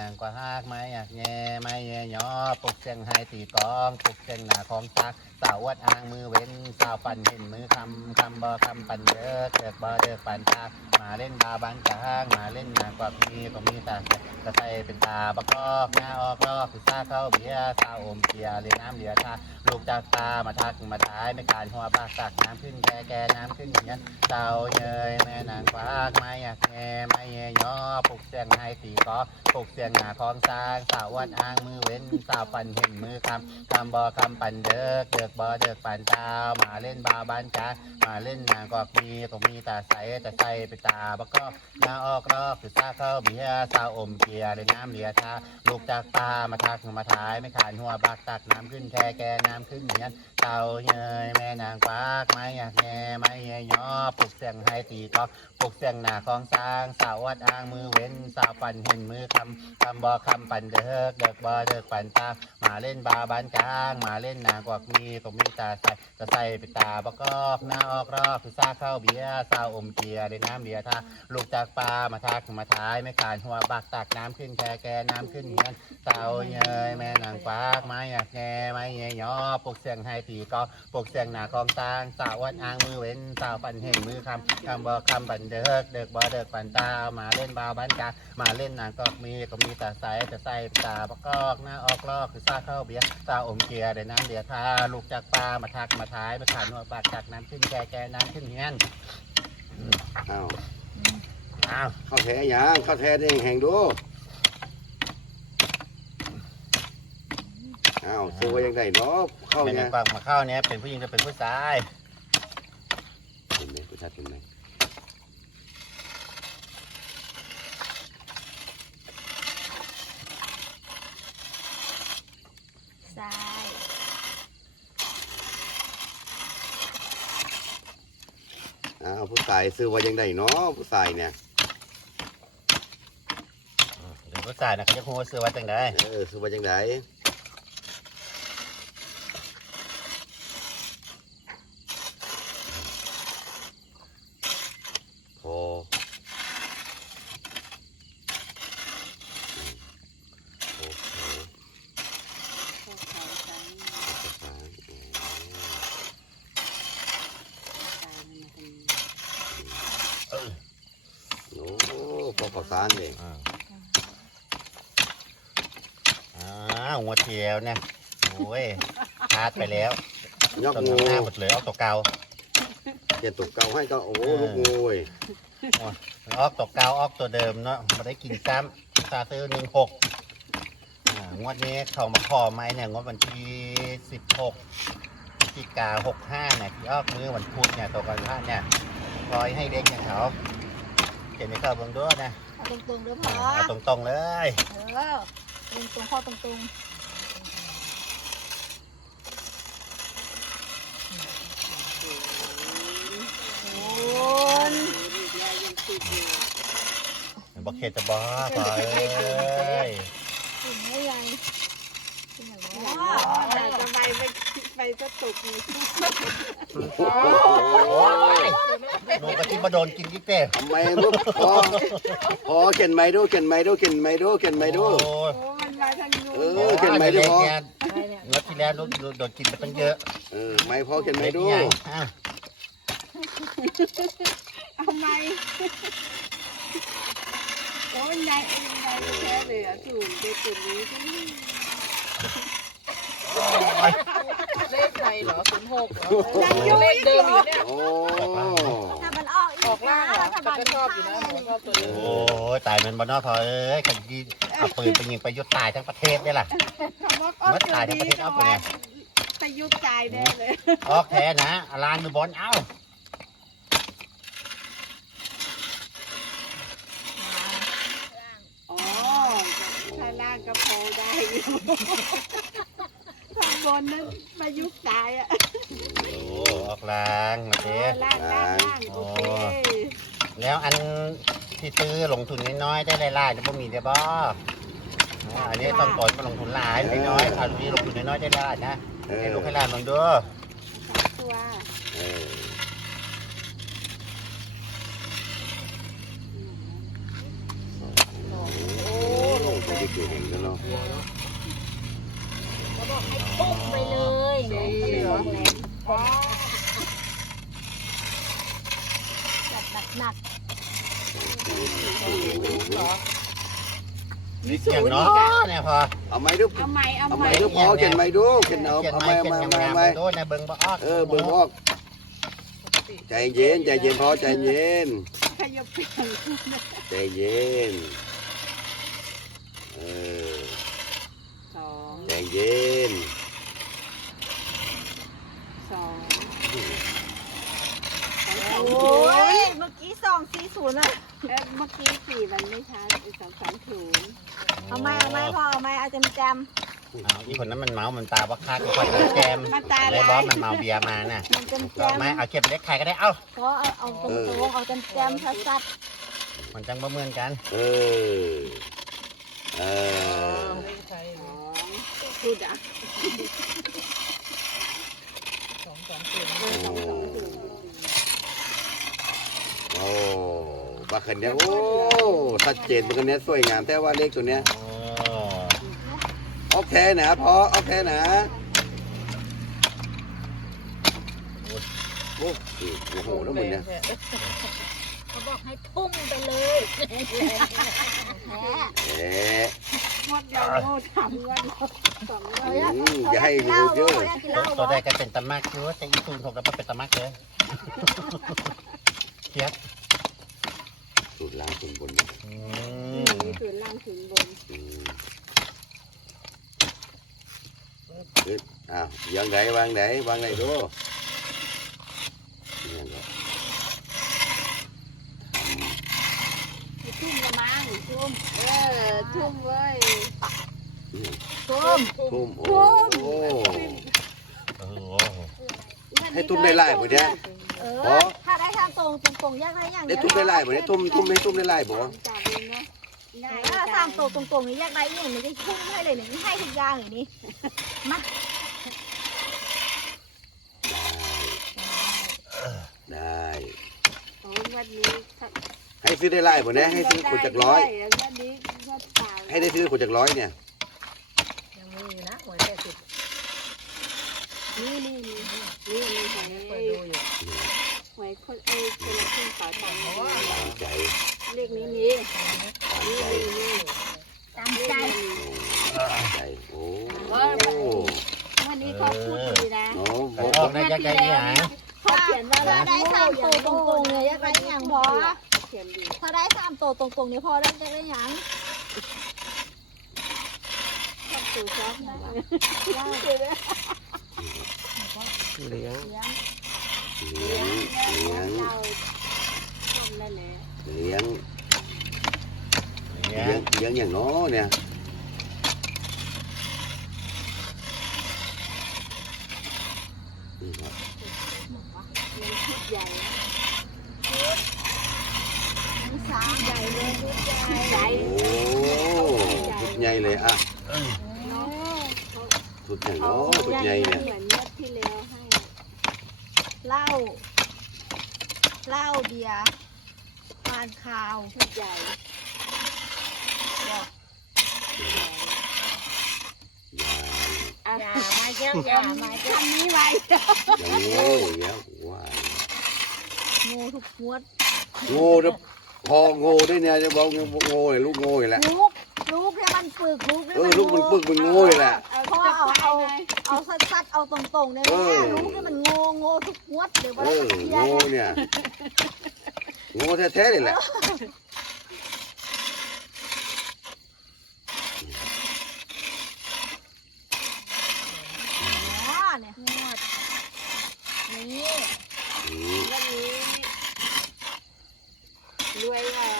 นางกว่าหากไม้อยากแง่ไม้แง่ยอปลุกเสียงไห้ตีกองปลุกเสียงหนาของซักสาววัดอ่างมือเว้นสาวปันเห็นมือคำคำบ่คำปันเด้อเกิดบ่เด้อปันตามาเล่นบาบานกลางมาเล่นนางกว่ามีก็มีตาตะใส่เป็นตาบักกอกหน้าออกลอกคือซาเข้าเบียสาวอมเกียร์เลี้ยน้ำเหลือทาลูกจากตามาทักมาท้ายไม่การหัวปากตักน้ำขึ้นแก่แก่น้ำขึ้นอย่างนี้นเต่าเยยแม่นางกวากไม้อยากแง่ไม้แง่ยอปลุกเสียงไห้ตีกอปลุกเสียงหนาของสร้างสาววัดอ้างมือเว้นสาวปันเห็นมือคำคำบอคำปันเด็กเด็กบอเด็กปันเจ้ามาเล่นบาบานจ้ามาเล่นนางกอกมีก็มีตาใสแต่ใสไปตาบก็หน้าออกรอกคือซาเข้าเบียสาวอมเกียร์เลยน้ำเหลียทาลูกจากปลามาทักมาทายไม่ขานหัวบักตักน้ำขึ้นแค่แกน้ำขึ้นอย่างนั้นเต่าเยยแม่นางกวากไม้อยากแง่ไม้แง่ยอปลุกเสียงให้ตีก็ปลุกเสียงหนาของสร้างสาววัดอ้างมือเว้นสาวปันเห็นมือคำคำบอคำปันเด็กเด็กบอเด็กปันตามาเล่นบาบานกลางมาเล่นนางกวักมีก็มีตาใส่จะใส่ไปตาบกอกหน้าออกรอกคือซาเข้าเบียร์สาวอมเกียร์ได้น้ำเบียร์ท่าลูกจากปลามาทักมาท้ายไม่ขานหัวบักตักน้ำขึ้นแค่แกน้ำขึ้นเงี้ยเต่าเยยแม่นางกวากไม้อยากแงไม้แง่ยอปลุกเสียงให้ตีก็ปลุกเสียงหนาของตางสาววัดอ้างมือเว้นสาวปันเห็นมือคำคำบอกคำปันเด็กเด็กบ่เด็กปันตามาเล่นบาบ้านกางมาเล่นนางก็มีก็มีแต่ใสแต่ใสตาประกอกหน้าออกลอกคือซาเข้าเบียร์ตาอมเกียร์เดี๋ยวน้ำเดียทาลูกจากปลามาทักมาท้ายมาผ่านหัวปากจากน้ำขึ้นแก่แก่น้ำขึ้นเงี้ยอ้าวอ้าวเข้าแท้ยังเข้าแท้ได้แห่งดูอ้าวซื้อไว้ยังไงเนาะเข้าแม่เนี่นายงกวากมาเข้าเนี้ยเป็นผู้หญิงจะเป็นผู้ชาย เห็นไหมผู้ชายเป็นไหม ซ้าย อ้าวผู้ชายซื้อไว้ยังไงเนาะผู้ชายเนี่ยเดี๋ยวผู้ชายนะเขาจะพูดว่าซื้อไว้จังไดเออซื้อไว้ยังไงพอโอ้โหภาษา โอ้โอ้พอข้าวสารเองอ่าอ่าหัวเทียวเนี่ยโอ้ยพลาดไปแล้วยกต้นงูทำหน้าหมดเลยเอาตัวเก่าเปลี่ยนตุกเก่าให้ก็โอ้โหเออลูกงูเว้ยออกตัวเก่าออกตัวเดิมเนาะมาได้กินซ้ำซาซื้อหนึ่งหกอ่างวดนี้เขามาขอไม้เนี่ยงวดวันที่สิบหกพฤศจิกาหกห้าเนี่ยที่ออกมือวันพุธเนี่ยตัวกันพระเนี่ย คอยให้เด็กอย่างเขาเขียนในข้าวเบื้องด้วยนะเอาตรงๆเด้อพอ่าอเอาตรงๆเลยเออตรงตรงๆพ่อตรงตรงๆโอนบอกเขตจะบอกไปเอ้ย ถึงไม่ยังถึงอย่างนี้ แต่ทำไมไป ไปกระตุกนี่โอ้ยลูกกะทิมาโดนกินกิ๊กเต้ทำไมลูกพอพอเขียนไม้ดูเขียนไม้ดูเขียนไม้ดูเขียนไม้ดูโอ้ยโอ้มันมาทางนู้เออเขียนไม้ดูพอเนี่ยเมื่อที่แล้วโดนกินไปตั้งเยอะเออไม้พอเขียนไม้ดูใหญ่อะเอาไม้โอ้ยนายเองนายแค่เหลยอะถูกเด็กคนนี้เลข ไหนเหรอศูนย์หกเหรอยังอยู่เลขอีกเดิมเหรออยู่เนี่ย โอ้ถ้ามันออกอีออกกล่านะงเหรอรัฐแต่บาลก็ชอบอยู่นะผมชอบตัวนี้โอ้ยตายมันบอนอทอยเอ้ยขันยีเอาปืนไปยิงไปยุดตายทั้งประเทศเนี่ยล่ะคำว่าก็มัดตายทั้งประเทศเอาไปเนี่ยแต่ยุดใจแน่เลยออกแท้นะอลานมือบอลเอ้าอ๋อถ้าล่างก็พอได้อยู่ ข้างบนนั้นมายุดใจอะโอ้ออกลางมาเจ๊ล่างล่างล่างโอเคแล้วอันที่ซื้อลงทุนน้อยๆได้หลายๆนะบ่มีเด้อบ่อ่าอันนี้ต้องปล่อยมาลงทุนหลายน้อยๆคราวนี้ลงทุนน้อยๆได้หลายนะเอให้อลูกให้หลานลองดูตัวเออโอ้ลงไม่ได้นี่เห็นแล้วเนาะ ปุ๊บไปเลยเจัดหนักหนักนี่เสียงเนาะเนี่ยพอเอาไม้ดูเอาใหม่เอาเอาไม้ม่ดูพอเขียนไม้ดูเขียนเอาเขียนเอาไม้เอาไม้เอาไม้ๆโดนนะเบิ่งบ่ออกเออเบิ่งออกใจเย็นใจเย็นพอใจเย็นขยับเปลี่ยนใจเย็นเออ ใจเย็นสองโอ้ยเมื่อกี้สองสี่ศูนย์อะเอ๊ะเมื่อกี้สี่มันไม่ชัดอีกสองสามศูนย์เอาไม่เอาไม่พอเอาไม่เอาจำจเอาอีคนนั้นมันเมามันตาบักคักอีคนนั้นแกมมาตาเลยลาบอสยมันเมาเบียร์มาน่ะำมันจำจเอาไหมเอาเก็บเล็กใครก็ได้เอ้าำเพราะเอาเอาตรงตรงเอาจำจำชัดชัดมันจังบ่เหมือนกันเออ เออไม่ใช่สอง พูดอะสองสองศูนย์เออสองสองศูนย์โอ้บักขันเนี้ยโอ้ชัดเจนบักขันเนี้ยสวยงามแต่ว่าเลขตัวเนี้ยโอ้โอเคนะพอโอเคนะโอ้โอ้โหแล้วมึงเนี่ยเขาบอกให้ทุ่มไปเลยแหมเอ๊ะหมดเดียวโง่ทำวันสองวัน อืมอย่าให้รู้เยอะกินเหล้าตัวบ่ใดก็เป็นตะมักอยู่แต่อีตูนผมก็บ่เป็นตะมักเลยเครียดสูตรล่างสูตรบนอืมีมศูนย์ล่างศูนย์บนอืมอึดอ้าวยังไหนวางไหนวางไหนดูเนี่ยเหรอทุ่มละมั้งทุ่มเออทุ่มเว้ยทุ่ มทุ่มโอ้โอ้โหให้ทุ่มได้ไล่หมดเนี่ยเออ ถ้าได้ทางตรงตรงตรงยากได้อย่างได้ทุ่มได้ไล่หมดเนี่ยทุ่มทุ่มให้ทุ่มได้ไล่บ่จากเองนะง่ายถ้าทางตรงตรงตรงนี่ยากได้อย่างนี้จะทุ่มให้เลยเนี่ยให้ทุกอย่างเลยนี่มาได้วันนี้ให้ซื้อได้ไล่บ่เนี่ยให้ซื้อคนจากร้อย ให้ได้ซื้อคนจากร้อยเนี่ย ยังมีอยู่นะหวยแปดสิบ นี่นี่นี่นี่นี่หวยเปิดดูอยู่หวยคนเอ้คนละครึ่งต่อต่างเพราะว่าตามใจเลขนี้นี่ตามนี่นี่ตามใจตามใจโอ้วันนี้เขาพูดดีนะโอ้โอ้ได้ยักได้อีหยังเขาเขียนว่าได้สามตัวตรงๆเนี่ยยากได้อย่างพอเขียนดีถ้าได้สามตัวตรงๆเนี่ยพอได้ยากได้อย่างชอบสูชอบนะ เลี้ยง เลี้ยง เลี้ยง เลี้ยงเราชอบนั่นแหละเลี้ยงเนี่เลี้ยยง เลี้ยงอย่างน้อเนี่ยนี่ครับเรียนชุดใหญ่มีสามใหญ่เลยชุดใหญ่ใหญ่โอ้ชุดใหญ่เลยอะเนาะชุดอย่างเขาน้อชุดใหญ่เนี่ย เหมือนเมื่อที่แล้วให้ เหล้าเหล้าเบียร์ปานคาวชุดใหญ่บอกอะอย่ามาเยอะอย่ามาเยอะทำนี้ไว้อย่างโง่อย่างเงี้ยว้างูทุกงวดโง่นะพอโง่ด้วยเนี่ยจะบอกโง่เลยลูกโง่เลยแหละลูกลูกเนี่ยมันปึกลูกเนี่ยเอมัอนลูกมันปึกมันโง่เลยแหละ จะเอาเอาเอาสัดๆเอาตรงๆเนี่ยแม่ลุงก็มันโง่โง่ทุกงวดเดี๋ยวว่าอจะเคลียโง่เนี่ยเนี่ยโง่แท้ๆเลยแหละ อ๋อเนี่ยงวดนี่ อืม วันนี้รวยเหรอ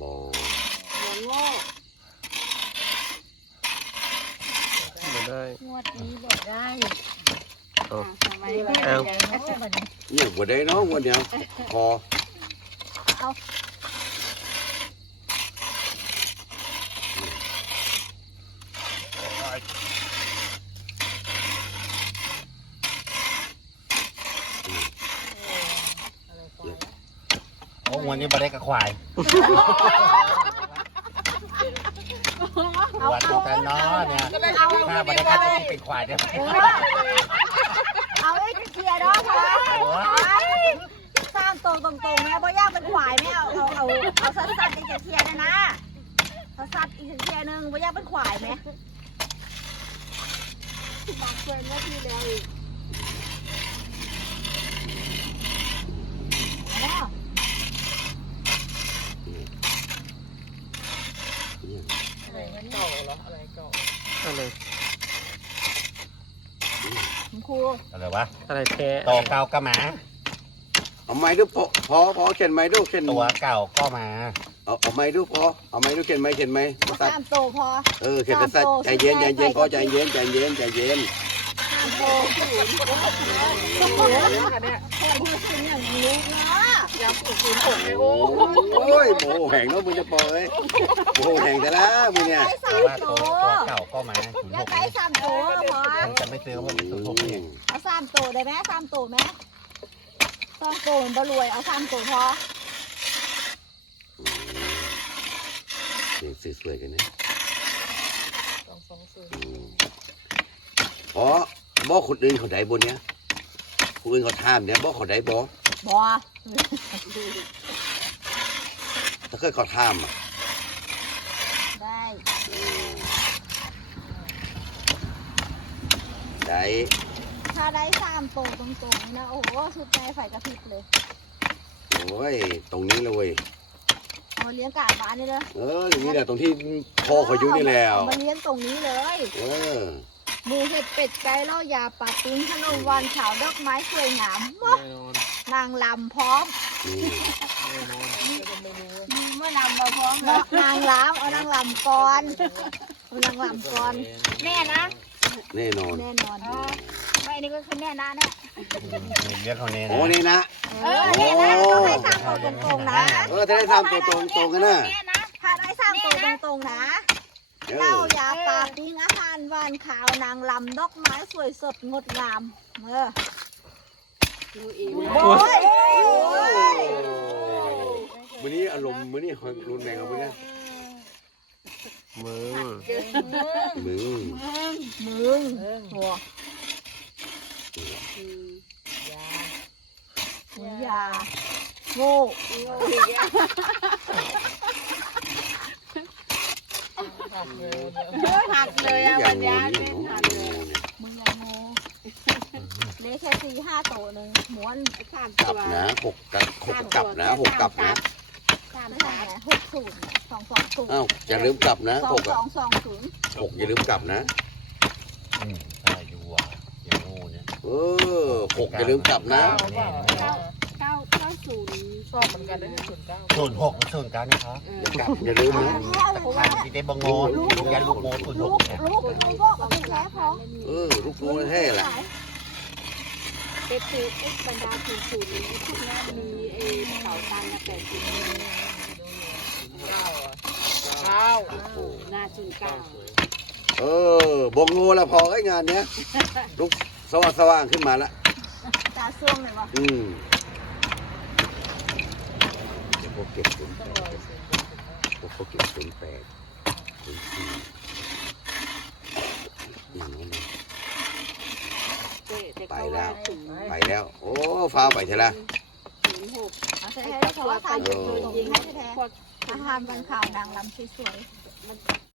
บอ หัวโง่ งวดนี้บอกได้ อะทำไม เอา เนี่ยบ่ได้เนาะวันเนี้ยพอโอ้วันนี้บ่ได้กับควายปวดตรงกันเนาะเนี่ยก็เลยเอาถ้าคนบันนี้ไดไปก็จะเป็นควายเนี่ยเอาไอ้เคลียร์เนาะพอสร้างตัวตรงๆนะบ่ยากเป็นขวายไม่เอาเอาเอาเอาสั้นๆอีกเคลียร์นะนะสั้นๆอีกเคลียร์นึงบ่ยากเป็นขวายไหมบอกเพื่อนว่าที่แล้วอีกอะไรเก่าเหรออะไรเก่าอะไร รูอะไรวะอะไรแท้โตเก่าก็หมาเอาไม้ดูพอพอพอเขียนไม้ดูเขียนตัวเก่าก็หมาเอาเอาไม้ดูพอเอาไม้ดูเขียนไม้เขียนไม้ภาษาสามโตพอเออเขียนภาษาใจเย็นใจเย็นพอใจเย็นใจเย็นใจเย็นสามโตศูนย์ค่ะเนี่ยคนที่ศูนย์อย่างนี้เนาะ ยำศูนย์หกไงโอ้โอ้ยโมโหแหงเนาะมึงจะปล่อยโมโหแหงแต่ละมึงเนี่ยได้แต่สามว่าโตตัวตัวเก่าก็หมาศูนย์อหยากกได้สามโตพอมันจะไม่ซื้อเพราะมันศูนย์หกนี่เอาสามโตได้ไหมสามโตไหมสองโตมันบ่รวยเอาสามโตพอเสียงสวยๆกันนะสองสองศูนย์อืมอ๋อบ่คนอื่นเขาได้บนเนี้ยคนอื่นเขาถามเนี่ยบ่เขาได้บ่ บ่ถ้าเคยเขาถามอะได้เออได้ ถ้าได้สามโตตรงๆนะโอ้โหสุดใจไฟกระพริบเลย โอ้ย ตรงนี้เลยเว้ยเอามาเลี้ยงกาดบ้านนี่เลยเอออย่างนี้แหละตรงที่พ่อเขาอยู่นี่แล้วเอามาเลี้ยงตรงนี้เลย เออ หมูเห็ดเป็ดไก่เล่ายาปลาติ้งขนมหวานขาวดอกไม้สวยงามว้าแน่นอนนางลำพร้อมอืมแน่นอนก็ไม่รู้เมื่อนำมาพร้อมเนาะนางลำเอานางลำก่อนเอานางลำก่อนแน่นะแน่นอนแน่นอนไม่นี่ก็คือแน่นะเนี่ยเรียกเขาเน้โอ้นะนี่นะ เออแน่นะต้องให้สามตัวตรงๆนะ เออถ้าได้ทำตัวตรงตรงกันนะถ้าได้สามตัวตรงๆนะ เอเหล้าอยาปลา ปิ้งอาหารหวานขาวนางลำดอกไม้สวยสดงดงามเออดูอีกโอ้ยวันนี้อารมณ์วันนี้รุนแรงกับมึงนะมือมึงมึงหัวอยาโง่ หัก เลยหักเลยออะย่าวันงนี้นี้หักเลยมึงอย่าโง่เหลยแค่สี่ห้าโตหนึ่งม้วนสามกลัตับวนะหกกับหกกลับนะหกกลับนะสามไม่ตัใช่วไงหกศูนย์สองสองศูนย์อ้าวอย่าลืมกลับนะสอหงกสอะองสองศูนย์หกอย่าลืมกลับนะ อืมใช่อยู่ว่ะอย่างงูเนี่ยเออหกอย่าลืมกลับนะเก้า ศูนย์ชอบเหมือนกันได้ศูนย์เก้าศูนย์หกศูนย์เก้านี่ครับอย่ากลับอย่าลืมนะตะขันที่ได้บงโงลูกยันลูกโมศูนย์หลูกกเนี่ยลูกลูกบอกกับพี่แท้พอเออลูกรู้แท้แหละเป็นคือเอ็กบรรดาศูนย์ศูนย์ทุกงานมีเอเก่าตังค์แต่ศูนย์เก้าอะเก้าโอ้โหหน้าศูนย์เก้าเออบงโง่ละพอไอ้งานเนี้ยลูกสว่างสว่างขึ้นมาละตาซ่วงเลยวะอืมเดี๋ยวพว กเก็บศูนย์แปดพวกเขาเก็บศูนย์แปดศูนย์สี่อย่างนั้นนะแต่เขาว่าศูนย์ไปแล้ว โอ้ฟ้าวไปเถอะละศูนย์หกเอาใช่ไหมเพราะว่าตาอยู่ตรงนี้ให้แท้อาหารวันข่าวนางลำสวยๆ